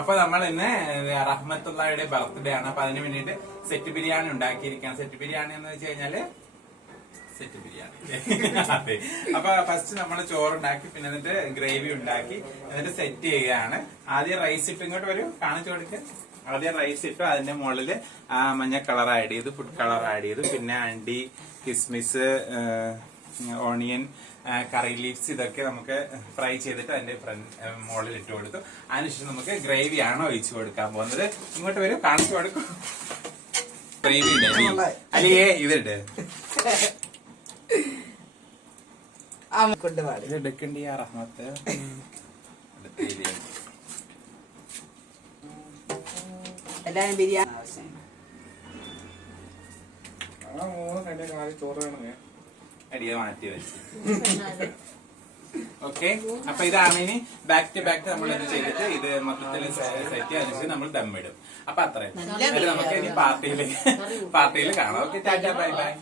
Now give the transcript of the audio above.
അപ്പൊ നമ്മൾ ഇന്ന് റഹ്മത്തുള്ളയുടെ ബർത്ത്ഡേ ആണ്. അപ്പൊ അതിന് വേണ്ടിട്ട് സെറ്റ് ബിരിയാണി ഉണ്ടാക്കിയിരിക്കുകയാണ്. സെറ്റ് ബിരിയാണി എന്ന് വെച്ച് കഴിഞ്ഞാല് സെറ്റ് ബിരിയാണി. അതെ. അപ്പൊ ഫസ്റ്റ് നമ്മൾ ചോറുണ്ടാക്കി, പിന്നെ എന്നിട്ട് ഗ്രേവി ഉണ്ടാക്കി, എന്നിട്ട് സെറ്റ് ചെയ്യുകയാണ്. ആദ്യം റൈസ് ഇട്ട് ഇങ്ങോട്ട് വരും, കാണിച്ചു കൊടുക്കുക. ആദ്യം റൈസ് ഇട്ടു, അതിന്റെ മുകളില് മഞ്ഞ കളർ ആഡ് ചെയ്തു, ഫുഡ് കളർ ആഡ് ചെയ്തു, പിന്നെ അണ്ടി, കിസ്മിസ്, ഓണിയൻ, കറി ലീവ്സ്, ഇതൊക്കെ നമുക്ക് ഫ്രൈ ചെയ്തിട്ട് അതിന്റെ മുകളിൽ ഇട്ട് കൊടുത്തു. അതിനുശേഷം നമുക്ക് ഗ്രേവി ആണ് ഒഴിച്ചു കൊടുക്കാൻ പോകുന്നത്. ഇങ്ങോട്ട് വരും, കാണിച്ചു കൊടുക്കും. ഗ്രേവി അല്ലേ ഇതിട്ട് ഇത് എടുക്കണ്ടി ആ റഹ്മത്ത്. എല്ലാരും ബിരിയാണി ചോറ് വേണമേ അരിയെ മാറ്റി വെച്ച്. ഓക്കെ. അപ്പൊ ഇതാണ് ഇനി ബാക്ക് ടു ബാക്ക് നമ്മൾ ഇത് ചെയ്തിട്ട് ഇത് മൊത്തത്തിൽ സെറ്റ് ചെയ്തിട്ട് നമ്മൾ ദമ്മിടും. അപ്പൊ അത്രയും നമുക്ക് ഇനി പാർട്ടിയിൽ കാണാം. Okay, Tata, bye bye.